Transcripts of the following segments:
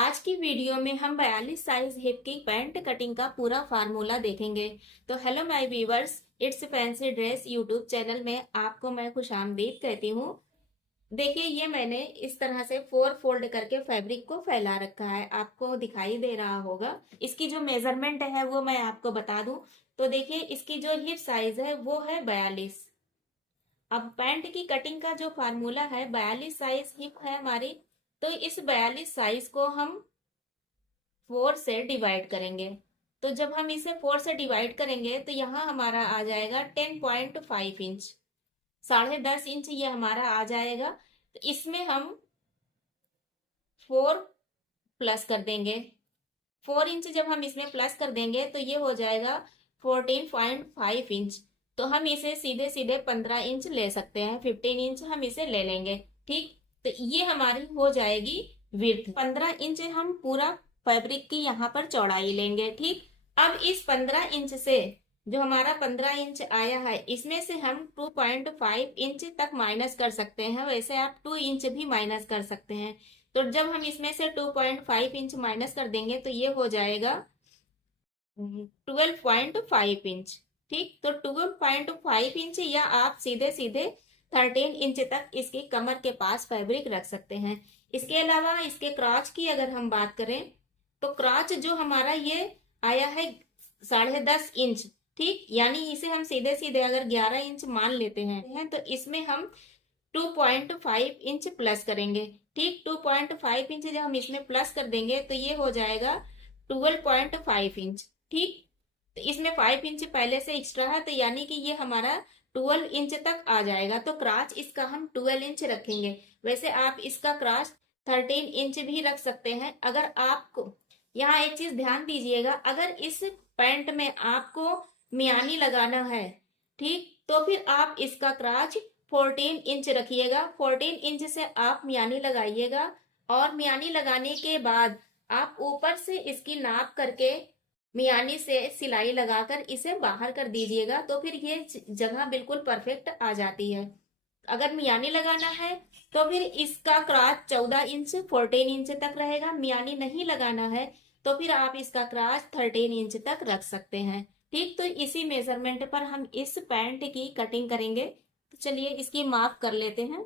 आज की वीडियो में हम 42 साइज हिप की पैंट कटिंग का पूरा फार्मूला देखेंगे। तो hello my viewers, it's fancy dress YouTube channel में आपको मैं खुशामदीद कहती हूँ। देखिए, ये मैंने इस तरह से 4 फोल्ड करके फैब्रिक को फैला रखा है, आपको दिखाई दे रहा होगा। इसकी जो मेजरमेंट है वो मैं आपको बता दूं। तो देखिए, इसकी जो हिप साइज है वो है 42। अब पैंट की कटिंग का जो फार्मूला है, 42 साइज हिप है हमारी। तो इस 42 साइज को हम 4 से डिवाइड करेंगे। तो जब हम इसे 4 से डिवाइड करेंगे तो यहाँ हमारा आ जाएगा 10.5 इंच, 10.5 इंच ये हमारा आ जाएगा। तो इसमें हम 4 प्लस कर देंगे। 4 इंच जब हम इसमें प्लस कर देंगे तो ये हो जाएगा 14.5 इंच। तो हम इसे सीधे सीधे 15 इंच ले सकते हैं, 15 इंच हम इसे ले लेंगे। ठीक, तो ये हमारी हो जाएगी विड्थ। 15 इंच हम पूरा फैब्रिक की यहाँ पर चौड़ाई लेंगे। ठीक, अब इस 15 इंच से जो हमारा 15 इंच आया है, इसमें से हम 2.5 इंच तक माइनस कर सकते हैं। वैसे आप 2 इंच भी माइनस कर सकते हैं। तो जब हम इसमें से 2.5 इंच माइनस कर देंगे तो ये हो जाएगा 12.5 इंच। ठीक, तो 12.5 इंच या आप सीधे सीधे 13 इंच तक इसकी कमर के पास फैब्रिक रख सकते हैं। इसके अलावा इसके क्रॉच की अगर हम बात करें तो क्रॉच जो हमारा ये आया है 10.5 इंच। ठीक, यानी इसे हम सीधे सीधे अगर 11 इंच मान लेते हैं तो इसमें हम 2.5 इंच प्लस करेंगे। ठीक, 2.5 इंच जब हम इसमें प्लस कर देंगे तो ये हो जाएगा 12.5 इंच। ठीक, तो इसमें 5 इंच पहले से एक्स्ट्रा है, तो यानी कि ये हमारा 12 इंच तक आ जाएगा। तो क्राच इसका हम 12 इंच रखेंगे। वैसे आप इसका क्राच 13 इंच भी रख सकते हैं। अगर आपको यहाँ एक चीज ध्यान दीजिएगा, अगर इस पैंट में आपको मियानी लगाना है, ठीक, तो फिर आप इसका क्राच 14 इंच रखिएगा। 14 इंच से आप मियानी लगाइएगा और मियानी लगाने के बाद आप ऊपर से इसकी नाप करके मियानी से सिलाई लगाकर इसे बाहर कर दीजिएगा। तो फिर ये जगह बिल्कुल परफेक्ट आ जाती है। अगर मियानी लगाना है तो फिर इसका क्रास 14 इंच 14 इंच तक रहेगा। मियानी नहीं लगाना है तो फिर आप इसका क्रास 13 इंच तक रख सकते हैं। ठीक, तो इसी मेजरमेंट पर हम इस पैंट की कटिंग करेंगे। तो चलिए इसकी माप कर लेते हैं।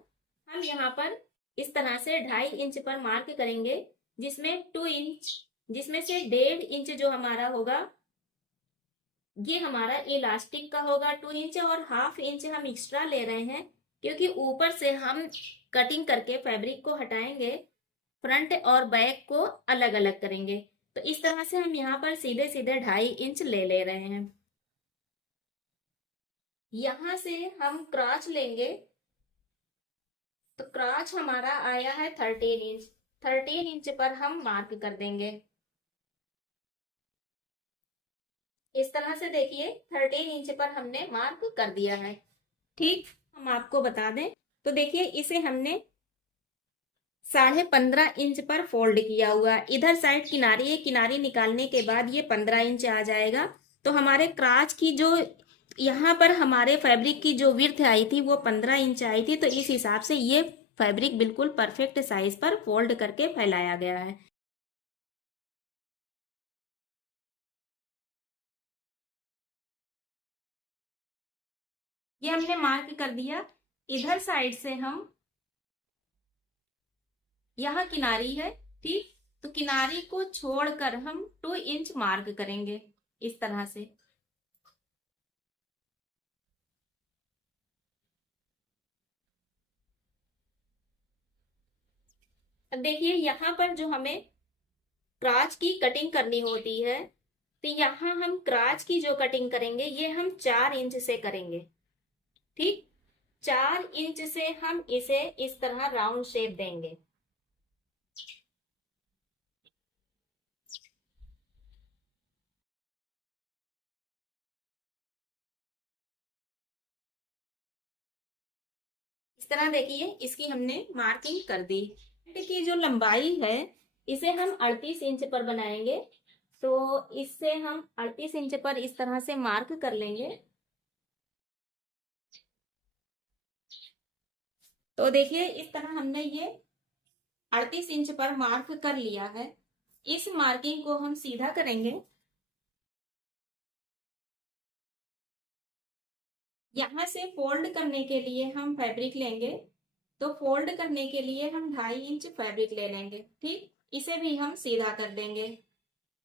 हम यहाँ पर इस तरह से 2.5 इंच पर मार्क करेंगे, जिसमें 2 इंच, जिसमें से 1.5 इंच जो हमारा होगा ये हमारा इलास्टिक का होगा 2 इंच, और 1/2 इंच हम एक्स्ट्रा ले रहे हैं क्योंकि ऊपर से हम कटिंग करके फैब्रिक को हटाएंगे, फ्रंट और बैक को अलग अलग करेंगे। तो इस तरह से हम यहाँ पर सीधे सीधे 2.5 इंच ले रहे हैं। यहां से हम क्रॉच लेंगे। तो क्रॉच हमारा आया है 13 इंच। 13 इंच पर हम मार्क कर देंगे। इस तरह से देखिए 13 इंच पर हमने मार्क कर दिया है। ठीक, हम आपको बता दें तो देखिए इसे हमने 15.5 इंच पर फोल्ड किया हुआ है। इधर साइड किनारी है, किनारी निकालने के बाद ये 15 इंच आ जाएगा। तो हमारे क्राच की जो यहाँ पर हमारे फैब्रिक की जो विड्थ आई थी वो 15 इंच आई थी। तो इस हिसाब से ये फैब्रिक बिल्कुल परफेक्ट साइज पर फोल्ड करके फैलाया गया है। ये हमने मार्क कर दिया। इधर साइड से हम, यहाँ किनारी है, ठीक, तो किनारी को छोड़कर हम 2 इंच मार्क करेंगे इस तरह से। अब देखिए यहाँ पर जो हमें क्राच की कटिंग करनी होती है, तो यहाँ हम क्राच की जो कटिंग करेंगे ये हम 4 इंच से करेंगे। ठीक, 4 इंच से हम इसे इस तरह राउंड शेप देंगे। इस तरह देखिए इसकी हमने मार्किंग कर दी। पैंट की जो लंबाई है इसे हम 38 इंच पर बनाएंगे। तो इससे हम 38 इंच पर इस तरह से मार्क कर लेंगे। तो देखिए इस तरह हमने ये 38 इंच पर मार्क कर लिया है। इस मार्किंग को हम सीधा करेंगे। यहाँ से फोल्ड करने के लिए हम फैब्रिक लेंगे, तो फोल्ड करने के लिए हम 2.5 इंच फैब्रिक ले लेंगे। ठीक, इसे भी हम सीधा कर देंगे।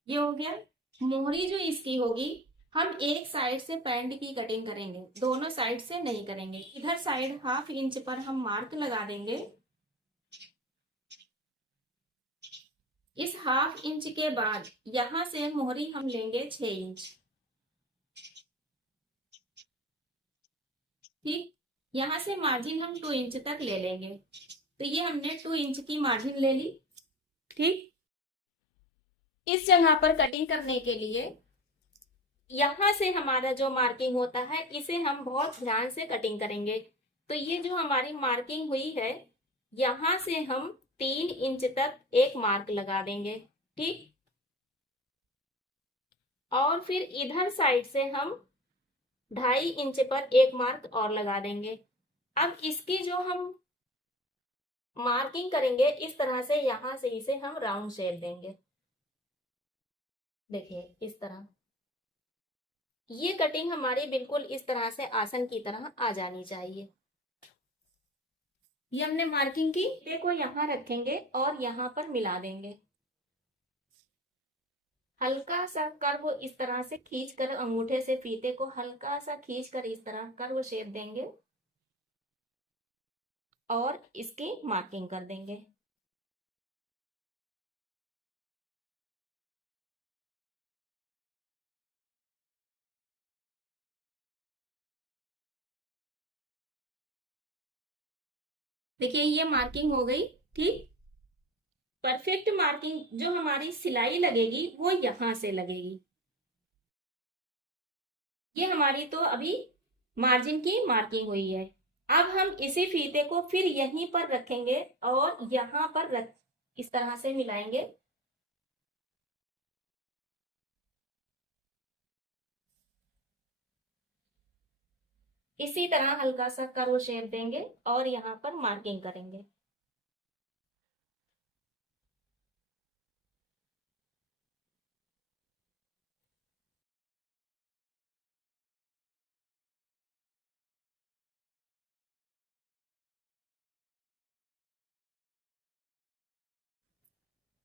ये हो गया। मोहरी जो इसकी होगी, हम एक साइड से पैंट की कटिंग करेंगे, दोनों साइड से नहीं करेंगे। इधर साइड 1/2 इंच पर हम मार्क लगा देंगे। इस 1/2 इंच के बाद यहां से मोहरी हम लेंगे 6 इंच। ठीक, यहाँ से मार्जिन हम 2 इंच तक ले लेंगे। तो ये हमने 2 इंच की मार्जिन ले ली। ठीक, इस जगह पर कटिंग करने के लिए यहाँ से हमारा जो मार्किंग होता है, इसे हम बहुत ध्यान से कटिंग करेंगे। तो ये जो हमारी मार्किंग हुई है, यहाँ से हम 3 इंच तक एक मार्क लगा देंगे। ठीक, और फिर इधर साइड से हम 2.5 इंच पर एक मार्क और लगा देंगे। अब इसकी जो हम मार्किंग करेंगे, इस तरह से यहां से इसे हम राउंड शेप देंगे। देखिए इस तरह, ये कटिंग हमारी बिल्कुल इस तरह से आसन की तरह आ जानी चाहिए। ये हमने मार्किंग की, देखो यहाँ रखेंगे और यहाँ पर मिला देंगे। हल्का सा कर्व इस तरह से खींच कर, अंगूठे से फीते को हल्का सा खींच कर इस तरह कर्व शेप देंगे और इसकी मार्किंग कर देंगे। देखिए ये मार्किंग हो गई। ठीक, परफेक्ट मार्किंग जो हमारी सिलाई लगेगी वो यहां से लगेगी। ये हमारी तो अभी मार्जिन की मार्किंग हुई है। अब हम इसी फीते को फिर यहीं पर रखेंगे और यहाँ पर रख, इस तरह से मिलाएंगे। इसी तरह हल्का सा कर्व शेप देंगे और यहाँ पर मार्किंग करेंगे।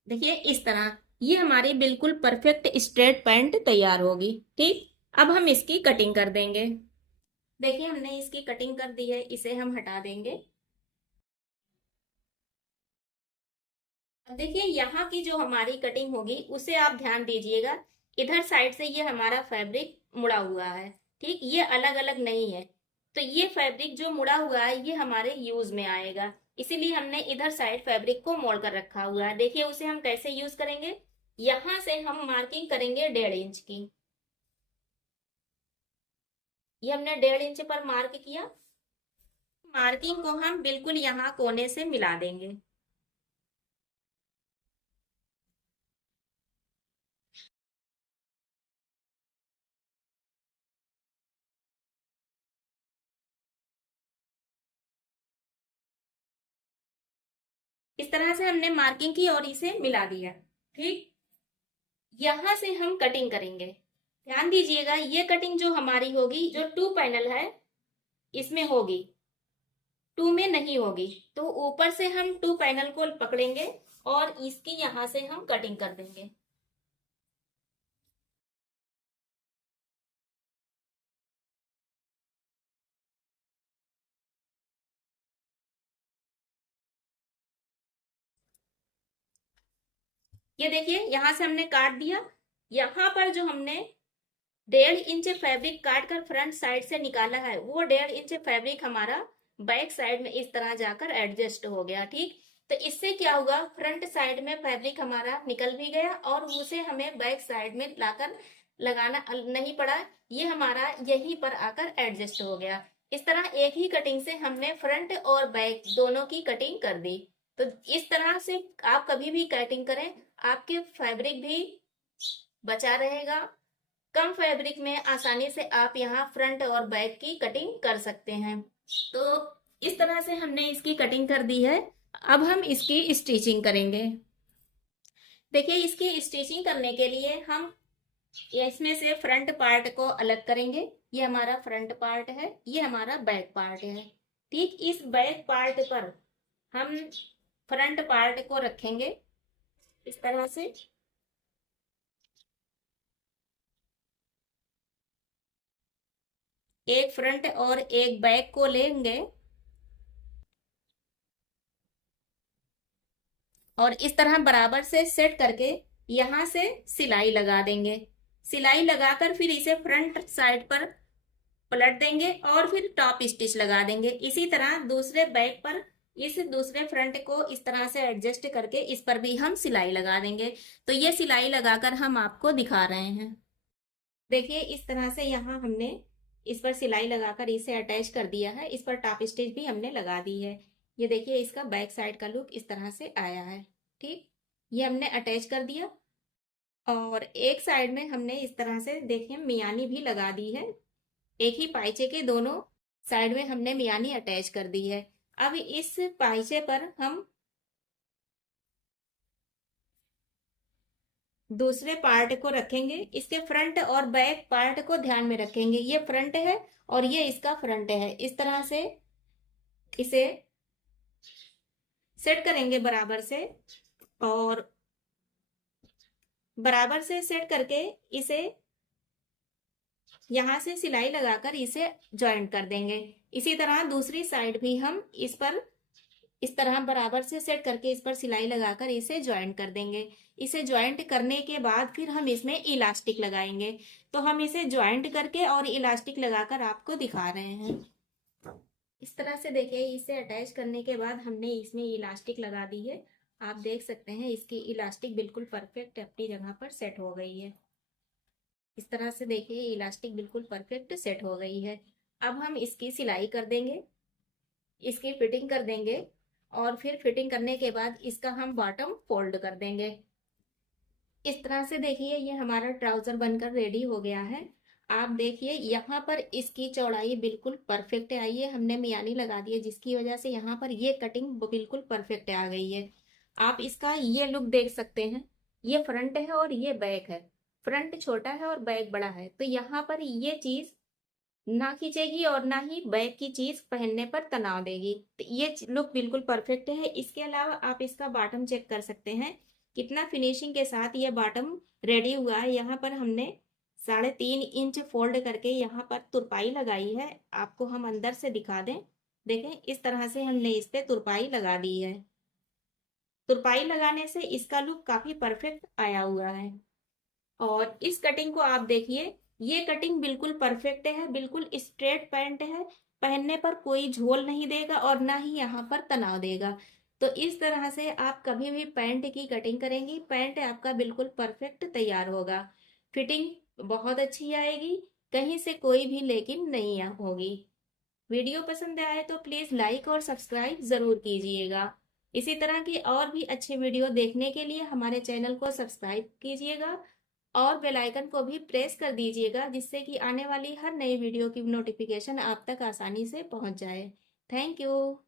देखिए इस तरह ये हमारी बिल्कुल परफेक्ट स्ट्रेट पैंट तैयार होगी। ठीक, अब हम इसकी कटिंग कर देंगे। देखिए हमने इसकी कटिंग कर दी है, इसे हम हटा देंगे। अब देखिए यहाँ की जो हमारी कटिंग होगी उसे आप ध्यान दीजिएगा। इधर साइड से ये हमारा फैब्रिक मुड़ा हुआ है। ठीक, ये अलग अलग नहीं है। तो ये फैब्रिक जो मुड़ा हुआ है ये हमारे यूज में आएगा, इसीलिए हमने इधर साइड फैब्रिक को मोड़ कर रखा हुआ है। देखिए उसे हम कैसे यूज करेंगे। यहाँ से हम मार्किंग करेंगे 1.5 इंच की। ये हमने 1.5 इंच पर मार्क किया। मार्किंग को हम बिल्कुल यहाँ कोने से मिला देंगे। इस तरह से हमने मार्किंग की और इसे मिला दिया। ठीक, यहां से हम कटिंग करेंगे। ध्यान दीजिएगा, ये कटिंग जो हमारी होगी, जो 2 पैनल है इसमें होगी, 2 में नहीं होगी। तो ऊपर से हम 2 पैनल को पकड़ेंगे और इसकी यहां से हम कटिंग कर देंगे। ये देखिए यहां से हमने काट दिया। यहाँ पर जो हमने 1.5 इंच फैब्रिक काट कर फ्रंट साइड से निकाला है, वो 1.5 इंच फैब्रिक हमारा बैक साइड में इस तरह जाकर एडजस्ट हो गया। ठीक, तो इससे क्या होगा, फ्रंट साइड में फैब्रिक हमारा निकल भी गया और उसे हमें बैक साइड में लाकर लगाना नहीं पड़ा। ये हमारा यहीं पर आकर एडजस्ट हो गया। इस तरह एक ही कटिंग से हमने फ्रंट और बैक दोनों की कटिंग कर दी। तो इस तरह से आप कभी भी कटिंग करें, आपके फैब्रिक भी बचा रहेगा। कम फैब्रिक में आसानी से आप यहाँ फ्रंट और बैक की कटिंग कर सकते हैं। तो इस तरह से हमने इसकी कटिंग कर दी है। अब हम इसकी स्टिचिंग करेंगे। देखिए इसकी स्टिचिंग करने के लिए हम इसमें से फ्रंट पार्ट को अलग करेंगे। ये हमारा फ्रंट पार्ट है, ये हमारा बैक पार्ट है। ठीक इस बैक पार्ट पर हम फ्रंट पार्ट को रखेंगे इस तरह से। एक फ्रंट और एक बैक को लेंगे और इस तरह बराबर से सेट करके यहां से सिलाई लगा देंगे। सिलाई लगाकर फिर इसे फ्रंट साइड पर पलट देंगे और फिर टॉप स्टिच लगा देंगे। इसी तरह दूसरे बैक पर इस दूसरे फ्रंट को इस तरह से एडजस्ट करके इस पर भी हम सिलाई लगा देंगे। तो ये सिलाई लगाकर हम आपको दिखा रहे हैं। देखिए इस तरह से यहाँ हमने इस पर सिलाई लगाकर इसे अटैच कर दिया है। इस पर टॉप स्टिच भी हमने लगा दी है। ये देखिए इसका बैक साइड का लुक इस तरह से आया है। ठीक, ये हमने अटैच कर दिया और एक साइड में हमने इस तरह से देखिए मियानी भी लगा दी है। एक ही पाइचे के दोनों साइड में हमने मियानी अटैच कर दी है। अब इस पाइचे पर हम दूसरे पार्ट को रखेंगे। इसके फ्रंट और बैक पार्ट को ध्यान में रखेंगे। ये फ्रंट है और ये इसका फ्रंट है। इस तरह से इसे सेट करेंगे बराबर से और बराबर से सेट करके इसे यहां से सिलाई लगाकर इसे ज्वाइंट कर देंगे। इसी तरह दूसरी साइड भी हम इस पर इस तरह बराबर से सेट करके इस पर सिलाई लगाकर इसे ज्वाइंट कर देंगे। इसे ज्वाइंट करने के बाद फिर हम इसमें इलास्टिक लगाएंगे। तो हम इसे ज्वाइंट करके और इलास्टिक लगाकर आपको दिखा रहे हैं। इस तरह से देखिए इसे अटैच करने के बाद हमने इसमें इलास्टिक लगा दी है। आप देख सकते हैं इसकी इलास्टिक बिल्कुल परफेक्ट अपनी जगह पर सेट हो गई है। इस तरह से देखिए इलास्टिक बिल्कुल परफेक्ट सेट हो गई है। अब हम इसकी सिलाई कर देंगे, इसकी फिटिंग कर देंगे और फिर फिटिंग करने के बाद इसका हम बॉटम फोल्ड कर देंगे। इस तरह से देखिए ये हमारा ट्राउजर बनकर रेडी हो गया है। आप देखिए यहाँ पर इसकी चौड़ाई बिल्कुल परफेक्ट आई है। हमने मियानी लगा दी है जिसकी वजह से यहाँ पर ये कटिंग बिल्कुल परफेक्ट आ गई है। आप इसका ये लुक देख सकते हैं। ये फ्रंट है और ये बैक है। फ्रंट छोटा है और बैक बड़ा है, तो यहाँ पर ये चीज ना खींचेगी और ना ही बैक की चीज पहनने पर तनाव देगी। तो ये लुक बिल्कुल परफेक्ट है। इसके अलावा आप इसका बॉटम चेक कर सकते हैं कितना फिनिशिंग के साथ ये बॉटम रेडी हुआ है। यहाँ पर हमने 3.5 इंच फोल्ड करके यहाँ पर तुरपाई लगाई है। आपको हम अंदर से दिखा दें, देखें इस तरह से हमने इस पे तुरपाई लगा दी है। तुरपाई लगाने से इसका लुक काफी परफेक्ट आया हुआ है। और इस कटिंग को आप देखिए, ये कटिंग बिल्कुल परफेक्ट है, बिल्कुल स्ट्रेट पैंट है। पहनने पर कोई झोल नहीं देगा और ना ही यहाँ पर तनाव देगा। तो इस तरह से आप कभी भी पैंट की कटिंग करेंगी, पैंट आपका बिल्कुल परफेक्ट तैयार होगा। फिटिंग बहुत अच्छी आएगी, कहीं से कोई भी लेकिन नहीं होगी। वीडियो पसंद आए तो प्लीज़ लाइक और सब्सक्राइब ज़रूर कीजिएगा। इसी तरह की और भी अच्छी वीडियो देखने के लिए हमारे चैनल को सब्सक्राइब कीजिएगा और बेल आइकन को भी प्रेस कर दीजिएगा, जिससे कि आने वाली हर नई वीडियो की नोटिफिकेशन आप तक आसानी से पहुंच जाए। Thank you.